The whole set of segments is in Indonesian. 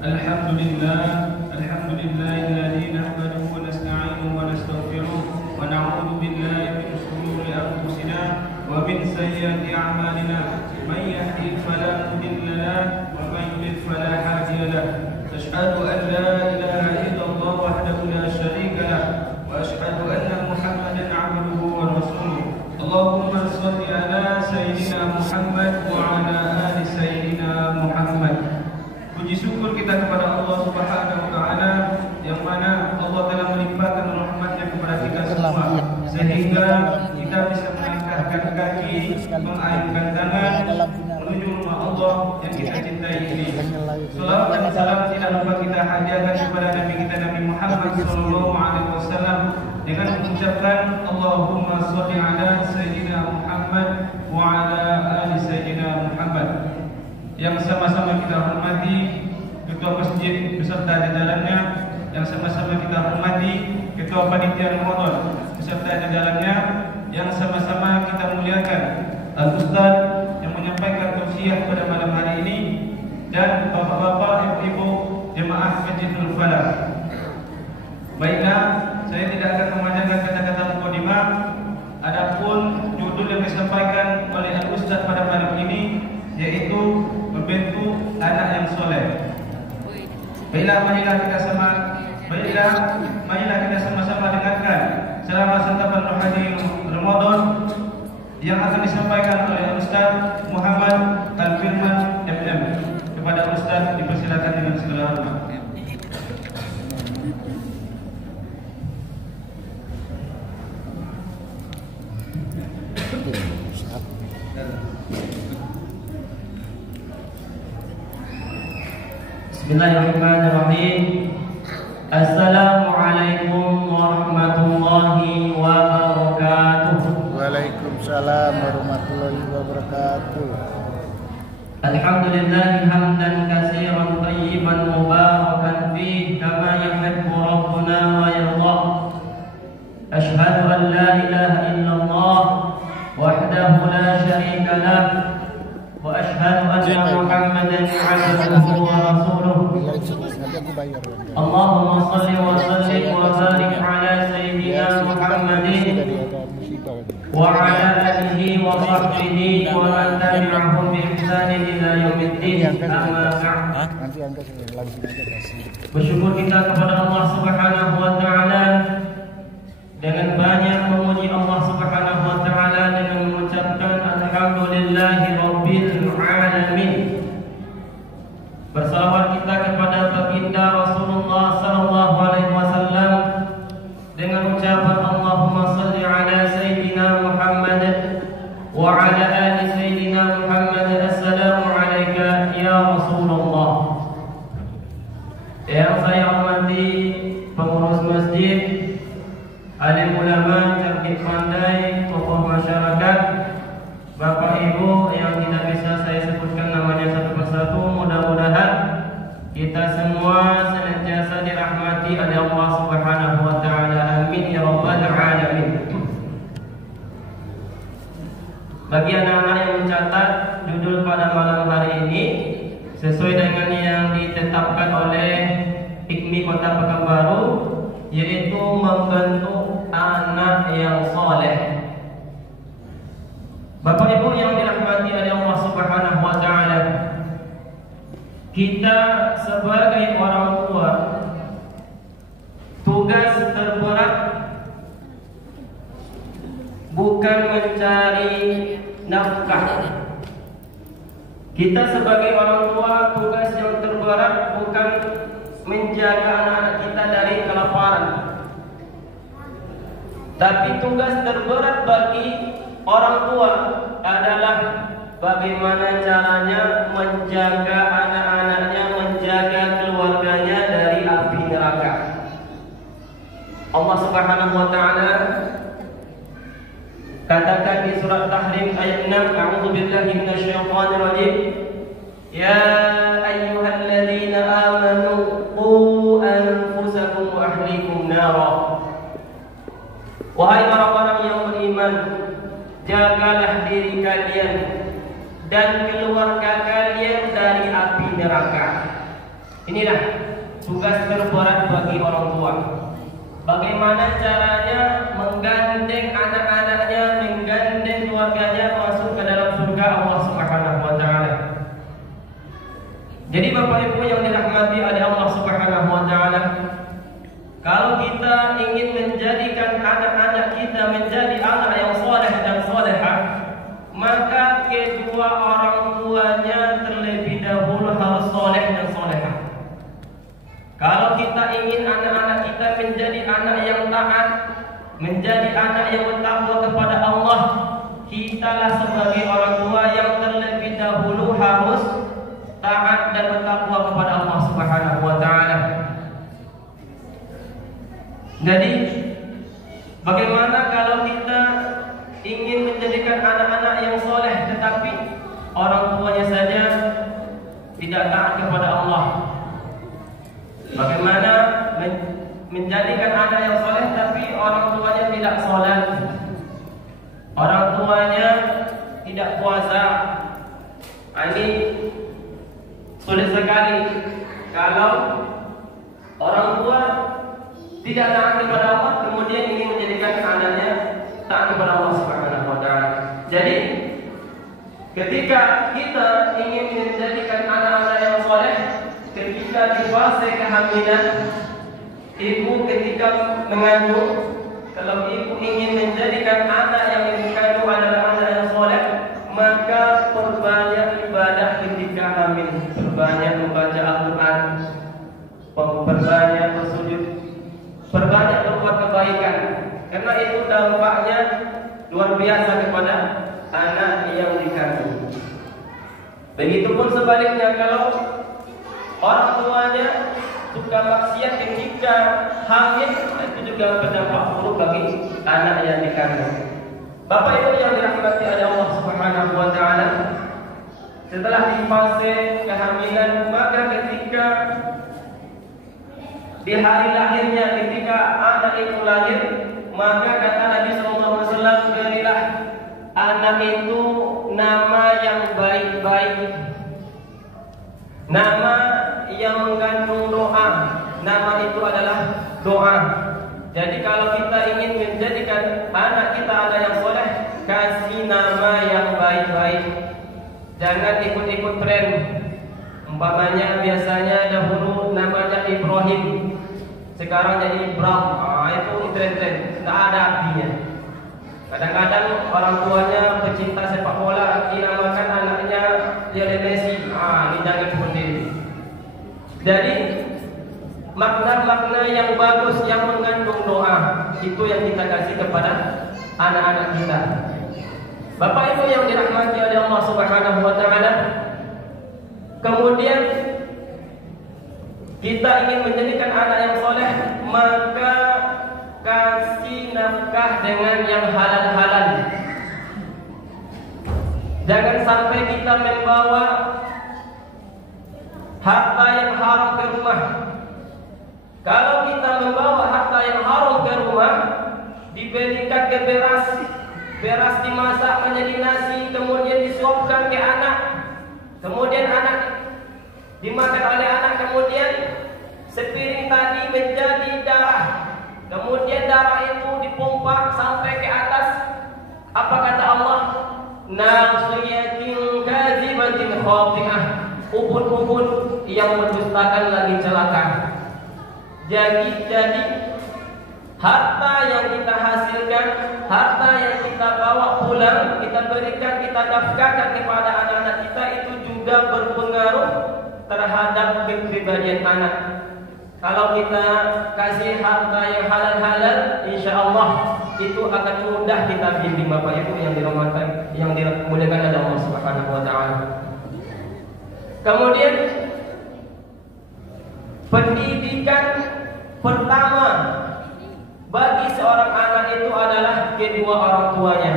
الحمد لله الذي نحمده ونستعينه ونستغفره ونعوذ بالله من شرور أنفسنا ومن سيئات أعمالنا من يهده فلا مضل له ومن يضلل فلا هادي له أشهد أن لا إله إلا الله وحده لا شريك له وأشهد أن محمدا عبده ورسوله اللهم صل على سيدنا محمد وعلى آل سيدنا محمد. Puji syukur kita kepada Allah Subhanahu wa taala yang mana Allah telah melimpahkan rahmat-Nya kepada kita semua sehingga kita bisa melangkahkan kaki, mengayunkan tangan menuju rumah Allah yang kita cintai ini. Salawat dan salam tidak lupa kita hadiahkan kepada Nabi kita Nabi Muhammad sallallahu alaihi wasallam dengan mengucapkan Allahumma shalli ala sayyidina Muhammad wa ala ali sayyidina Muhammad. Yang sama-sama kita hormati Ketua Masjid beserta jajarannya, yang sama-sama kita hormati Ketua Panitia Ramadan beserta jajarannya, yang sama-sama kita muliakan Al-Ustaz yang menyampaikan tausiah pada malam hari ini, dan bapak-bapak, ibu-ibu jemaah Masjidul Falah. Baiklah, saya tidak akan memanjangkan kata-kata mukadimah. Adapun judul yang disampaikan oleh Al-Ustaz pada malam ini yaitu membentuk anak yang soleh. Marilah kita sama-sama dengarkan selama santapan rohani Ramadan yang akan disampaikan oleh Ustaz Muhammad Al-Firman MM. Kepada Ustaz dipersilakan dengan segala hormat. Bismillahirrahmanirrahim. Assalamualaikum warahmatullahi wabarakatuh. Waalaikumsalam warahmatullahi wabarakatuh. Alhamdulillah hamdan katsiran thayyiban mubarakan fihi kama yuhibbu rabbuna wa yarda. Asyhadu an la ilaha illallah wahdahu la syarika lah wa asyhadu anna Muhammadan 'abduhu wa rasuluh. Allahumma shalli wa sallim wa barik ala sayyidina Muhammadin wa ala alihi wa sahbihi wa man tabi'ahum bi ihsanin ila yaumiddin. Amma ba'd. Bersyukur kita kepada Allah Subhanahu wa taala dengan banyak memuji Allah Subhanahu wa taala dengan mengucapkan alhamdulillahi rabbil alamin. Bersalawat kita kepada baginda Rasulullah sallallahu alaihi wasallam dengan ucapan Allahumma shalli ala sayyidina Muhammad wa ala ali sayyidina Muhammad. Assalamu alayka ya Rasulullah. Yang saya hormati pengurus masjid, alim ulama, cerdik pandai, tokoh masyarakat, Bapak Ibu yang tidak bisa saya sebutkan namanya satu persatu, mudah-mudahan kita semua senantiasa dirahmati oleh Allah Subhanahu wa taala. Amin ya rabbal alamin. Bagi anak-anak yang mencatat judul pada malam hari ini sesuai dengan yang ditetapkan oleh IKMI Kota Pekanbaru, yaitu membentuk anak yang soleh. Bapak Ibu yang dirahmati oleh Allah Subhanahu wa taala, kita sebagai orang tua tugas terberat bukan mencari nafkah. Kita sebagai orang tua tugas yang terberat bukan menjaga anak-anak kita dari kelaparan, tapi tugas terberat bagi orang tua adalah bagaimana caranya menjaga anak-anaknya, menjaga keluarganya dari api neraka. Allah Subhanahu wa taala katakan di surat Tahrim ayat 6, a'udzubillahi minasyaitonir rajim. Ya ayyuhalladzina amanu qu anfusakum wa ahlikum nara. Wahai orang-orang yang beriman, jagalah diri kalian dan keluarga kalian dari api neraka. Inilah tugas terberat bagi orang tua. Bagaimana caranya menggandeng anak-anaknya, menggandeng keluarganya masuk ke dalam surga Allah Subhanahu wa taala. Jadi Bapak Ibu yang dirahmati oleh Allah Subhanahu wa taala, kalau kita ingin menjadikan anak-anak kita menjadi anak yang saleh dan salehah, maka kedua orang tuanya terlebih dahulu harus saleh dan salehah. Kalau kita ingin anak-anak kita menjadi anak yang taat, menjadi anak yang bertakwa kepada Allah, kitalah sebagai orang tua yang terlebih dahulu harus taat dan bertakwa kepada Allah Subhanahu wa taala. Jadi, bagaimana kalau kita ingin menjadikan anak-anak yang soleh tetapi orang tuanya saja tidak taat kepada Allah? Bagaimana menjadikan anak yang soleh tapi orang tuanya tidak sholat, orang tuanya tidak puasa? Ini sulit sekali kalau orang tua tidak taat kepada Allah kemudian ingin menjadikan anaknya taat kepada Allah Subhanahu wa taala. Jadi ketika kita ingin menjadikan anak-anak yang soleh, ketika di fase kehamilan, ibu ketika mengandung, kalau ibu ingin menjadikan anak yang dikandung adalah anak yang soleh, maka perbanyak ibadah ketika hamil, perbanyak membaca Al-Quran, perbanyak bersujud, perbanyak berbuat kebaikan, karena itu dampaknya luar biasa kepada anak yang dikandung. Begitupun sebaliknya, kalau orang tuanya suka maksiat ketika hamil, itu juga berdampak buruk bagi anak yang dikandung. Bapak Ibu yang dirahmati oleh Allah Subhanahu wa taala, setelah di fase kehamilan, maka ketika di hari lahirnya, ketika anak itu lahir, maka kata Nabi SAW, berilah anak itu nama yang baik-baik, nama yang mengandung doa. Nama itu adalah doa. Jadi kalau kita ingin menjadikan anak kita anak yang soleh, kasih nama yang baik-baik. Jangan ikut-ikut tren. Umpamanya biasanya dahulu namanya Ibrahim, sekarang jadi Ibrahim. Itu tren-tren, tidak ada artinya. Kadang-kadang orang tuanya pecinta sepak bola, dinamakan anaknya Lionel Messi. Ini jangan seperti itu. Jadi makna-makna yang bagus yang mengandung doa itu yang kita kasih kepada anak-anak kita. Bapak Ibu yang dirahmati oleh Allah Subhanahu wa taala, kemudian kita ingin menjadikan anak yang soleh, maka kasih nafkah dengan yang halal-halal. Jangan sampai kita membawa harta yang haram ke rumah. Kalau kita membawa harta yang haram ke rumah, diberikan ke beras dimasak menjadi nasi, kemudian disuapkan ke anak, kemudian anak dimakan oleh anak, kemudian sepiring tadi menjadi darah, kemudian darah itu dipompa sampai ke atas. Apa kata Allah? Nasiyatin kazibatin khati'ah, ubun-ubun yang mendustakan lagi celaka. Jadi harta yang kita hasilkan, harta yang kita bawa pulang, kita berikan, kita nafkahkan kepada anak-anak kita, itu juga berpengaruh terhadap kepribadian anak. Kalau kita kasih harta yang halal-halal, insya Allah itu akan mudah kita bimbing Bapak Ibu yang dirahmati, yang dimuliakan oleh Allah Subhanahu wa taala. Kemudian pendidikan pertama bagi seorang anak itu adalah kedua orang tuanya.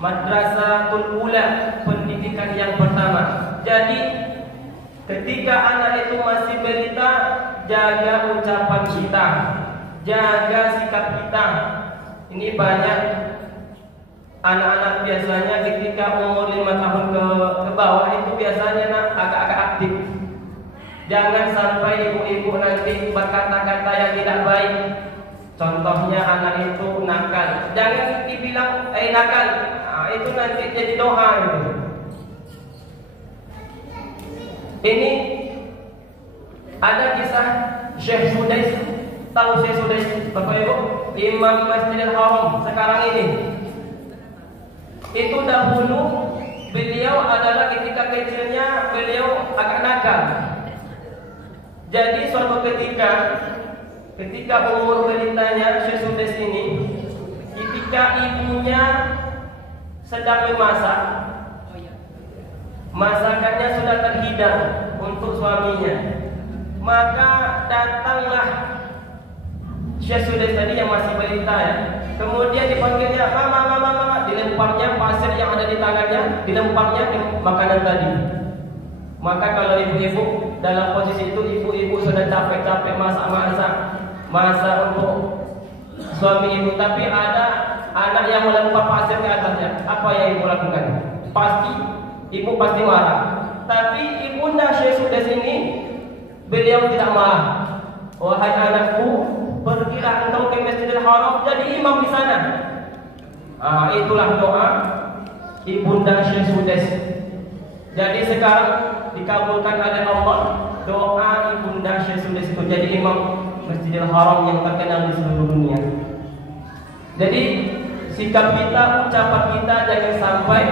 Madrasatul ula, pendidikan yang pertama. Jadi ketika anak itu masih balita, jaga ucapan kita, jaga sikap kita. Ini banyak anak-anak biasanya ketika umur 5 tahun ke bawah itu biasanya agak-agak aktif. Jangan sampai nanti berkata-kata yang tidak baik. Contohnya anak itu nakal, jangan dibilang nakal, itu nanti jadi doa itu. Ini ada kisah Syekh Sudais. Tahu Syekh Sudais Bapak Ibu? Imam Masjidil Haram sekarang ini. Itu dahulu beliau adalah ketika kecilnya beliau agak nakal. Jadi suatu ketika umur beritanya Syekh Sudais ini, ketika ibunya sedang memasak, masakannya sudah terhidang untuk suaminya, maka datanglah Syekh Sudais tadi yang masih balita ya. Kemudian dipanggilnya, mama, dilemparnya pasir yang ada di tangannya, dilemparnya ke makanan tadi. Maka kalau ibu-ibu dalam posisi itu, ibu-ibu sudah capek-capek masak untuk suami ibu, tapi ada anak yang melempar pasir ke atasnya. Apa yang ibu lakukan? Ibu pasti marah. Tapi ibunda Syekh Sudais ini, beliau tidak marah. Wahai anakku, pergilah engkau ke Masjidil Haram, jadi imam di sana. Itulah doa ibunda Syekh Sudais. Jadi sekarang dikabulkan oleh Allah doa ibunda Syekh Sudais itu jadi imam Masjidil Haram yang terkenal di seluruh dunia. Jadi sikap kita, ucapan kita jangan sampai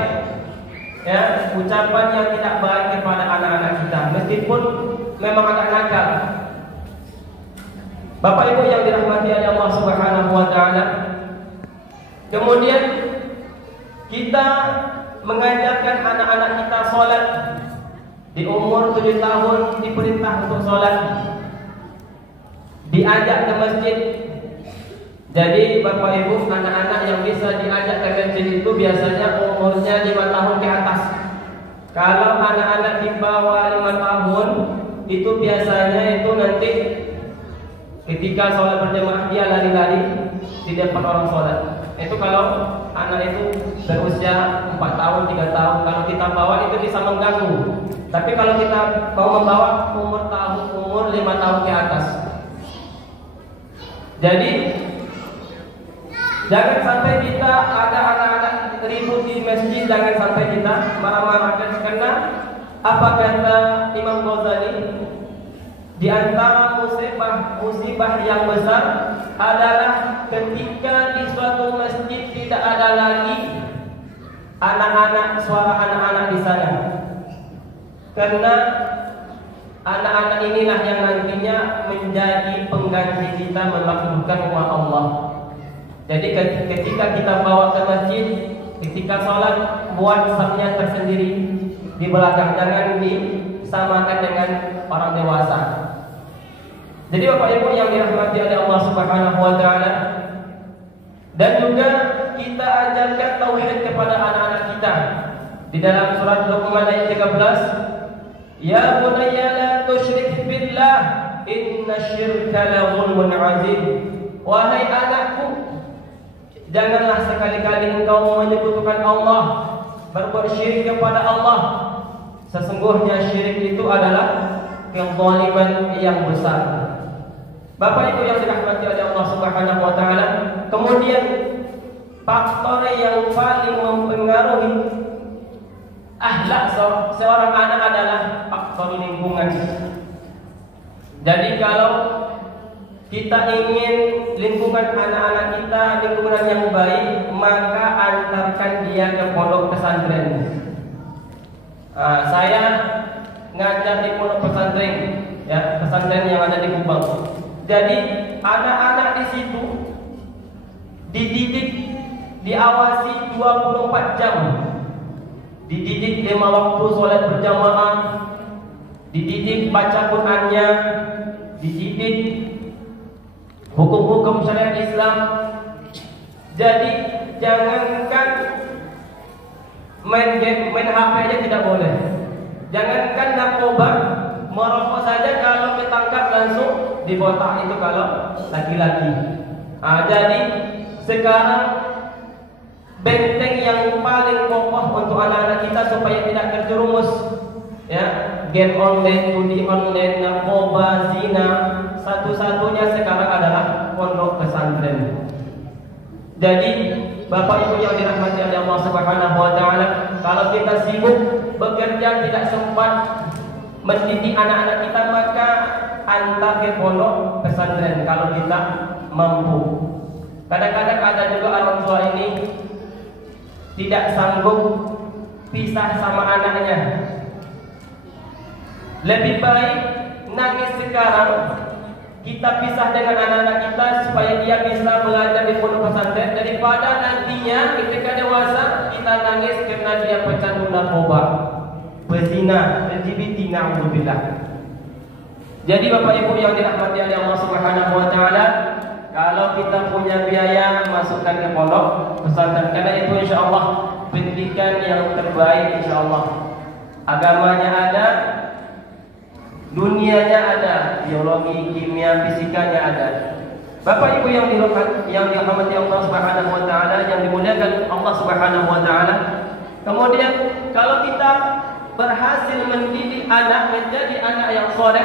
ucapan yang tidak baik kepada anak-anak kita, meskipun memang agak nakal. Bapak Ibu yang dirahmati oleh Allah Subhanahu wa taala. Kemudian kita mengajarkan anak-anak kita sholat. Di umur 7 tahun diperintah untuk sholat, diajak ke masjid. Jadi Bapak Ibu, anak-anak yang bisa diajak ke masjid itu biasanya umurnya 5 tahun ke atas. Kalau anak-anak di bawah 5 tahun itu biasanya itu nanti ketika sholat berjamaah dia lari-lari di depan orang sholat. Itu kalau anak itu berusia 4 tahun, 3 tahun. Kalau kita bawa itu bisa mengganggu. Tapi kalau kita mau membawa umur 5 tahun ke atas. Jadi jangan sampai kita ada anak-anak ribut di masjid, jangan sampai kita marah-marahkan. Karena apa kata Imam Ghazali? Di antara musibah yang besar adalah ketika di suatu masjid tidak ada lagi suara anak-anak di sana. Karena anak-anak inilah yang nantinya menjadi pengganti kita melakukan rumah Allah. Jadi ketika kita bawa ke masjid, ketika sholat buat safnya tersendiri di belakang, jangan disamakan dengan orang dewasa. Jadi Bapak Ibu yang dirahmati oleh Allah Subhanahu wa taala, dan juga kita ajarkan tauhid kepada anak-anak kita. Di dalam surat Luqman ayat 13, ya bunayya la tusyrik billah innasyirka la zulmun azim. Wahai anakku, janganlah sekali-kali engkau menyekutukan Allah, berbuat syirik kepada Allah. Sesungguhnya syirik itu adalah kezaliman yang besar. Bapak Ibu yang dirahmati oleh Allah Subhanahu wa taala, kemudian faktor yang paling mempengaruhi akhlak seorang anak adalah faktor lingkungan. Jadi kalau kita ingin lingkungan anak-anak kita lingkungan yang baik, maka antarkan dia ke pondok pesantren. Saya ngajar di pondok pesantren, pesantren yang ada di Kubang. Jadi anak-anak di situ dididik, diawasi 24 jam, dididik 5 waktu sholat berjamaah, dididik baca Qur'annya, dididik hukum-hukum syariat Islam. Jadi jangankan main game, main HP aja tidak boleh. Jangankan narkoba, merokok saja kalau ketangkap langsung dibotak, itu kalau laki-laki. Jadi sekarang benteng yang paling kokoh untuk anak-anak kita supaya tidak terjerumus game online, judi online, narkoba, zina, satu-satunya sekarang adalah pondok pesantren. Jadi Bapak Ibu yang dirahmati oleh Allah Subhanahu wa taala, kalau kita sibuk bekerja tidak sempat mendidik anak-anak kita, maka antar ke pondok pesantren kalau kita mampu. Kadang-kadang ada juga orang tua ini tidak sanggup pisah sama anaknya. Lebih baik nangis sekarang, kita pisah dengan anak-anak kita supaya dia bisa belajar di pondok pesantren, daripada nantinya ketika dewasa kita nangis karena dia pecandu narkoba, pezina, LGBT, na'udzubillah. Jadi Bapak Ibu yang dirahmati oleh Allah Subhanahu wa taala, kalau kita punya biaya, masukkan ke pondok pesantren, karena itu insyaallah pendidikan yang terbaik insyaallah. Agamanya ada, dunianya ada, biologi, kimia, fisikanya ada. Bapak Ibu yang dirahmati Allah Subhanahu wa taala, yang dimuliakan Allah Subhanahu wa taala. Kemudian kalau kita berhasil mendidik anak menjadi anak yang saleh,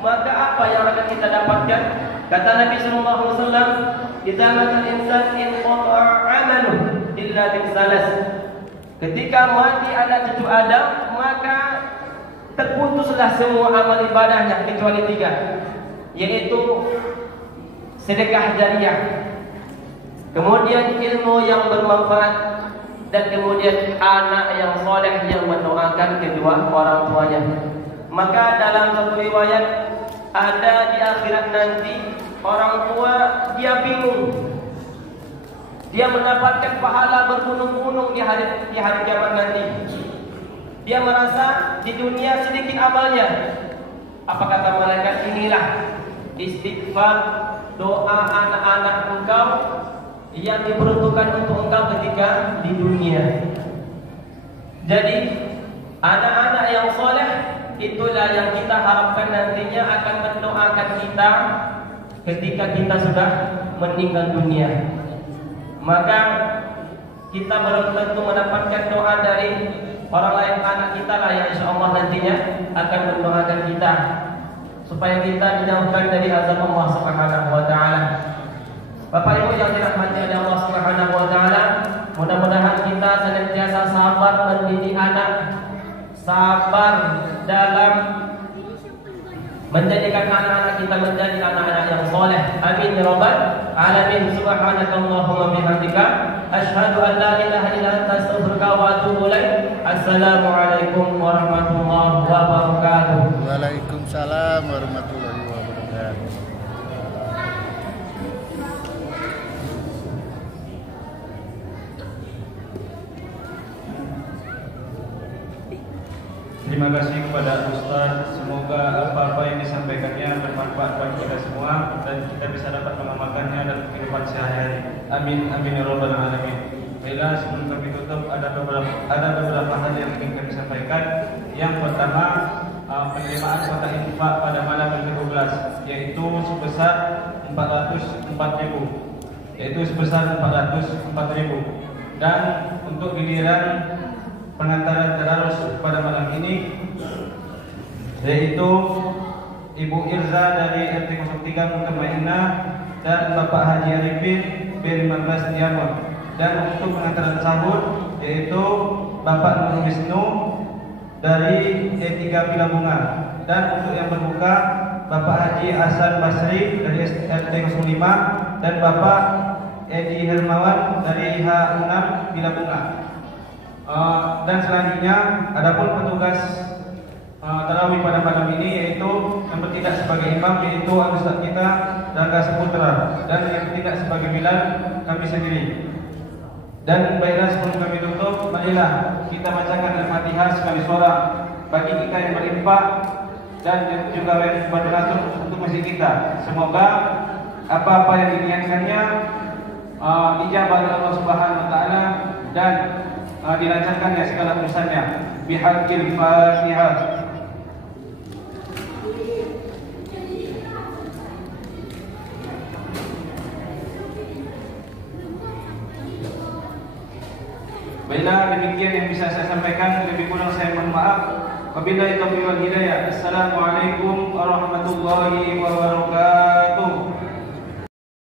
maka apa yang akan kita dapatkan? Kata Nabi sallallahu alaihi wasallam, "Idza matal insan inqata'a 'amaluhu illa bi salas." Ketika mati anak cucu Adam, maka terputuslah semua amal ibadahnya kecuali 3, yaitu sedekah jariah, kemudian ilmu yang bermanfaat, dan kemudian anak yang soleh yang mendoakan kedua orang tuanya. Maka dalam satu riwayat ada di akhirat nanti orang tua dia bingung, dia mendapatkan pahala bergunung-gunung di hari kiamat nanti. Dia merasa di dunia sedikit amalnya. Apa kata malaikat? Inilah istighfar, doa anak-anak engkau yang diperuntukkan untuk engkau ketika di dunia. Jadi anak-anak yang soleh itulah yang kita harapkan nantinya akan mendoakan kita ketika kita sudah meninggal dunia. Maka kita belum tentu mendapatkan doa dari orang lain, anak kita lah yang insyaallah nantinya akan mendoakan kita supaya kita dijauhkan dari azab Allah Subhanahu wa taala. Bapak Ibu yang dirahmati oleh Allah Subhanahu wa taala, mudah-mudahan kita senantiasa sabar mendidik anak, sabar dalam menjadikan anak-anak kita menjadi anak-anak yang soleh. Amin ya rabbal alamin. Subhanakallahumma bihamdika asyhadu an la ilaha illa anta astaghfiruka wa atubu ilaik. Assalamualaikum warahmatullahi wabarakatuh. Waalaikumsalam warahmatullahi wabarakatuh. Terima kasih kepada Ustaz. Semoga apa-apa yang disampaikannya bermanfaat bagi kita semua dan kita bisa dapat mengamalkannya dalam kehidupan sehari-hari. Amin amin ya rabbal alamin. Baiklah, sebelum kami tutup ada beberapa hal yang ingin kami sampaikan. Yang pertama, penerimaan kota infak pada malam ke-12 yaitu sebesar 404.000. Dan untuk giliran pengantaran tadarus pada malam ini yaitu Ibu Irza dari RT 03 Mutamainah dan Bapak Haji Arifin B15 Diamond. Dan untuk pengantaran sahur yaitu Bapak Nur Wisnu dari E3 Pilabunga. Dan untuk yang berbuka Bapak Haji Hasan Basri dari RT 05 dan Bapak Edi Hermawan dari H6 Pilabunga. Dan selanjutnya adapun petugas tarawih pada malam ini yaitu yang bertindak sebagai imam yaitu Ustaz kita Daga Seputra, dan yang bertindak sebagai bilal kami sendiri. Dan baiklah, sebelum kami tutup, marilah kita bacakan Al-Fatihah sekali suara bagi kita yang berinfak dan juga yang berdonatur untuk masjid kita. Semoga apa-apa yang diniatkannya dijabah oleh Allah Subhanahu wa taala dan dilancarkannya segala urusannya. Bihaqqil Fatihah. Baiklah, demikian yang bisa saya sampaikan. Lebih kurang saya mohon maaf. Wabillahi taufiq wal hidayah. Assalamualaikum warahmatullahi wabarakatuh.